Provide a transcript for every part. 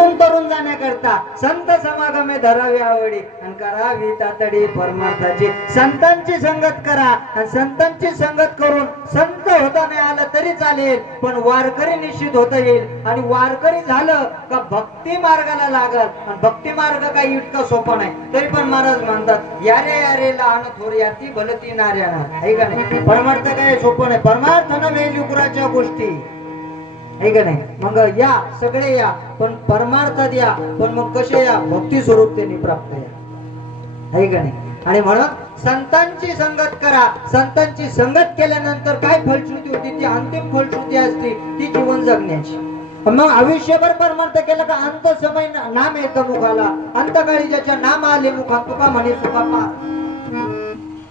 इथून तरुण जाण्याकरता संत समागमे धरावी आवडी आणि करावी तातडी परमार्थाची. संतांची संगत करा आणि संतांची संगत करून संत होता नाही आलं तरी चालेल, पण वारकरी निश्चित होता येईल. आणि वारकरी झालं का भक्ती मार्गाला लागल. आणि भक्ती मार्ग काही इतका सोपा नाही. तरी पण महाराज म्हणतात यारे यारे लहान थोर याती भलती नार्याना. आहे का नाही? परमार्थ काय सोपं नाही. परमार्थ नव्हे लुकराच्या गोष्टी. आहे का नाही? मग या सगळे या, पण परमार्थात या. पण मग कसे या? भक्ती स्वरूप त्यांनी प्राप्त या. आहे का नाही? आणि म्हणून संतांची संगत करा. संतांची संगत केल्यानंतर काय फलश्रुती होती? ती अंतिम फलश्रुती असते ती जीवन जगण्याची. मग आयुष्यभर परमार्थ केला का अंत समय नाम येतं मुखाला. अंतकाळी ज्याच्या नाम आले मुखा तुका म्हणे सुखा पा.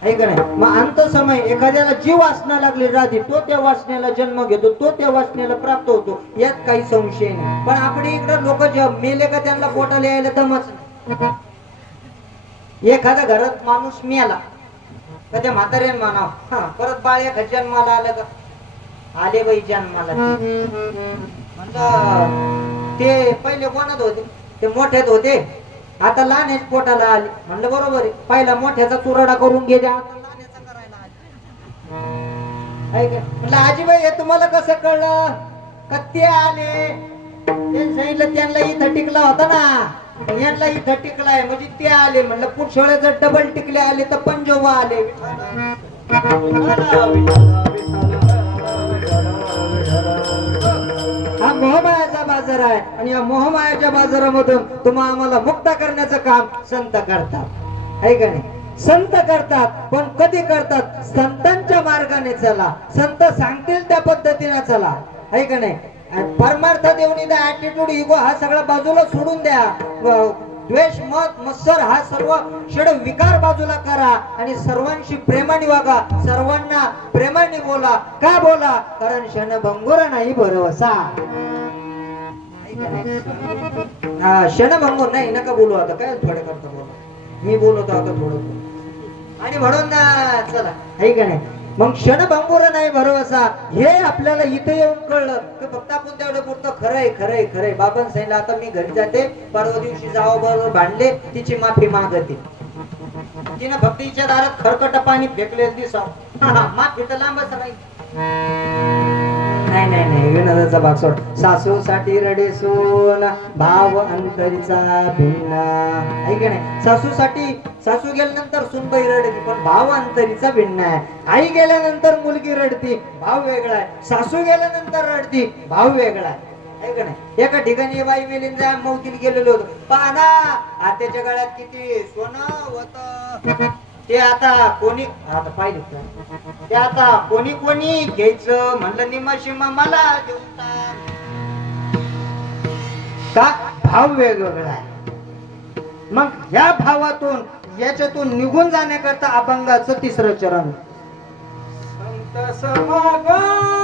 आहे का नाही? मग अंत समय एखाद्याला जी वासना लागली राहते तो त्या वासनेला जन्म घेतो, तो त्या वासनेला प्राप्त होतो, यात काही संशय नाही. पण आपण इकडे लोक मेले का त्यांना पोटाला यायला दमच नाही. एखाद्या घरात माणूस मेला का त्या म्हाताऱ्याने म्हणावं परत बाळ एखाद्या जन्माला आलं का आले बाई जन्माला. म्हणलं ते पहिले कोणात होते? ते मोठ्यात होते, आता लहान पोटाला आले. म्हणलं बरोबर आहे, पहिला मोठ्याचा चुराडा करून घे द्या, आता लहान्याचा करायला आले. म्हणलं आजीबाई हे तुम्हाला कसं कळलं? का ते आले त्यांनी सांगितलं त्यांना इथं टिकला होता ना, यांना इथं टिकलाय म्हणजे ते आले. म्हणलं पुढच्या जर डबल टिकले आले तर पंजोबा आले. हा मोहमायाचा बाजार आहे आणि या मोहमायाच्या बाजारामधून तुम्हाला आम्हाला मुक्त करण्याचं काम संत करतात. आहे का नाही? संत करतात, पण कधी करतात? संतांच्या मार्गाने चला. संत सांगतील त्या पद्धतीने चला. आहे का नाही? परमार्थ देऊन ऍटिट्यूड इगो हा सगळा बाजूला सोडून द्या. द्वेष मत मत्सर हा सर्व षड विकार बाजूला करा आणि सर्वांशी प्रेमाने वागा. सर्वांना प्रेमाने बोला. का बोला? कारण क्षणभंगुर नाही भरवसा. क्षणभंगुर नाही नका बोलू. आता काय थोडे करता बोला, मी बोलतो आता थोडं. आणि म्हणून चला. आहे का नाही? मग क्षणभंगुर नाही भरवसा हे आपल्याला इथे येऊन कळलं की फक्त आपण तेवढं पुरतं खरंय खरंय खरंय. बाबांनी सांगितलं आता मी घरी जाते, परवा दिवशी जावं बरोबर भांडले तिची माफी मागते. तिनं फक्त हिच्या दारात खरकट पाणी फेकले दिसाव माफी तर लांबच राहील. नाही नाही नाही विनोदाचा भाग सोड. सासूसाठी रडे सोन भाव अंतरीचा भिन्न. आहे का नाही? सासूसाठी सासू गेल्यानंतर सुनबाई रडती, पण भाव अंतरीचा भिन्न आहे. आई गेल्यानंतर मुलगी रडती, भाव वेगळा आहे. सासू गेल्यानंतर रडती, भाव वेगळा आहे. आहे का नाही? एका ठिकाणी बाई मेलीन मौतीला गेलेलो होतो. पाहना आत्याच्या गळ्यात किती सोनं होत. ते आता कोणी आता पाहिजे ते आता कोणी कोणी घ्यायचं म्हणलं निम्मा शिम्मा मला देऊन का? भाव वेगवेगळा आहे. मग ह्या भावातून याच्यातून निघून जाण्याकरता अभंगाचं तिसरं चरण संत समागम